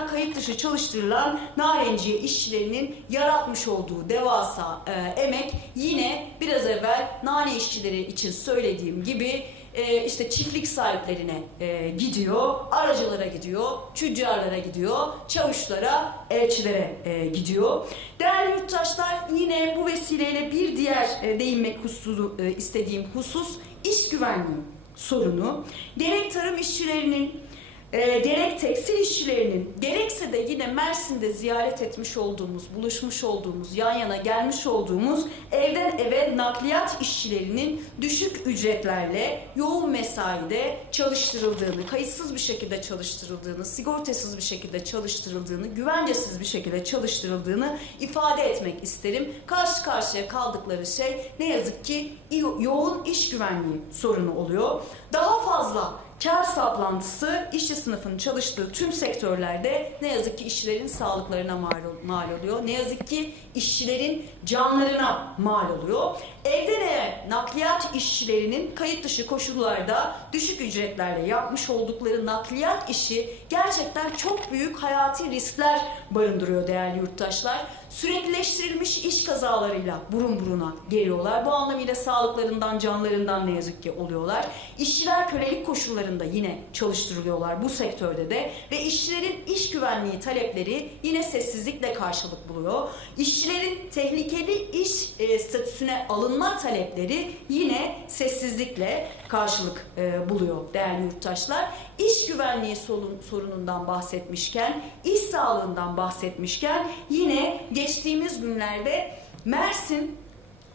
yurttaşlar kayıt dışı çalıştırılan narenciye işçilerinin yaratmış olduğu devasa e, emek yine biraz evvel nane işçileri için söylediğim gibi e, işte çiftlik sahiplerine e, gidiyor, aracılara gidiyor, tüccarlara gidiyor, çavuşlara, elçilere e, gidiyor. Değerli yurttaşlar yine bu vesileyle bir diğer e, değinmek hususu, e, istediğim husus iş güvenliği sorunu. Gerek tarım işçilerinin e, gerek tekstil işçilerinin gerekse de yine Mersin'de ziyaret etmiş olduğumuz, buluşmuş olduğumuz, yan yana gelmiş olduğumuz evden eve nakliyat işçilerinin düşük ücretlerle yoğun mesaide çalıştırıldığını, kayıtsız bir şekilde çalıştırıldığını, sigortasız bir şekilde çalıştırıldığını, güvencesiz bir şekilde çalıştırıldığını ifade etmek isterim. Karşı karşıya kaldıkları şey ne yazık ki yo- yoğun iş güvenliği sorunu oluyor. Daha fazla kar saplantısı işçi sınıfının çalıştığı tüm sektörlerde ne yazık ki işçilerin sağlıklarına mal, mal oluyor. Ne yazık ki işçilerin canlarına mal oluyor. Evden eve nakliyat işçilerinin kayıt dışı koşullarda düşük ücretlerle yapmış oldukları nakliyat işi gerçekten çok büyük hayati riskler barındırıyor değerli yurttaşlar. Süreklileştirilmiş iş kazalarıyla burun buruna geliyorlar. Bu anlamıyla sağlıklarından, canlarından ne yazık ki oluyorlar. İşçiler kölelik koşullarında yine çalıştırılıyorlar bu sektörde de ve işçilerin iş güvenliği talepleri yine sessizlikle karşılık buluyor. İşçilerin tehlikeli iş e, statüsüne alınma talepleri yine sessizlikle karşılık e, buluyor değerli yurttaşlar. İş güvenliği sorun- sorunundan bahsetmişken, iş sağlığından bahsetmişken yine geçtiğimiz günlerde Mersin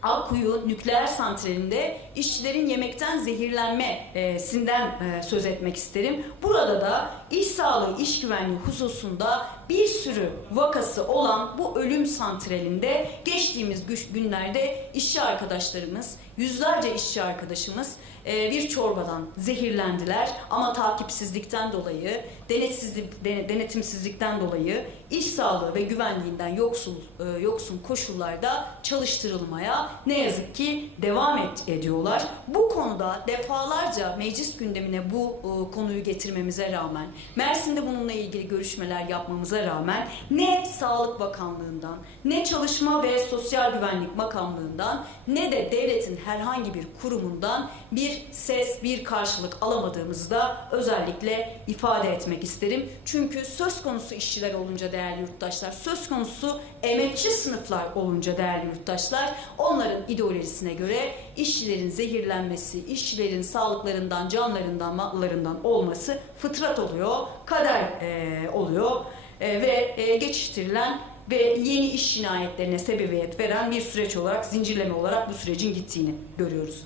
Akkuyu nükleer santralinde işçilerin yemekten zehirlenmesinden e, söz etmek isterim. Burada da iş sağlığı, iş güvenliği hususunda bir sürü vakası olan bu ölüm santralinde geçtiğimiz günlerde işçi arkadaşlarımız, yüzlerce işçi arkadaşımız e, bir çorbadan zehirlendiler ama takipsizlikten dolayı, denetsizlik, dene- denetimsizlikten dolayı iş sağlığı ve güvenliğinden yoksul e, yoksun koşullarda çalıştırılmaya ne yazık ki devam et, ediyorlar. Bu konuda defalarca meclis gündemine bu e, konuyu getirmemize rağmen, Mersin'de bununla ilgili görüşmeler yapmamıza rağmen ne Sağlık Bakanlığı'ndan, ne Çalışma ve Sosyal Güvenlik Bakanlığı'ndan, ne de devletin herhangi bir kurumundan bir ses, bir karşılık alamadığımızı da özellikle ifade etmek isterim. Çünkü söz konusu işçiler olunca değerli yurttaşlar, söz konusu emekçi sınıflar olunca değerli yurttaşlar, onların ideolojisine göre işçilerin zehirlenmesi, işçilerin sağlıklarından, canlarından, mallarından olması fıtrat oluyor, kader eee, oluyor Eee, ve eee, geçiştirilen ve yeni iş cinayetlerine sebebiyet veren bir süreç olarak, zincirleme olarak bu sürecin gittiğini görüyoruz.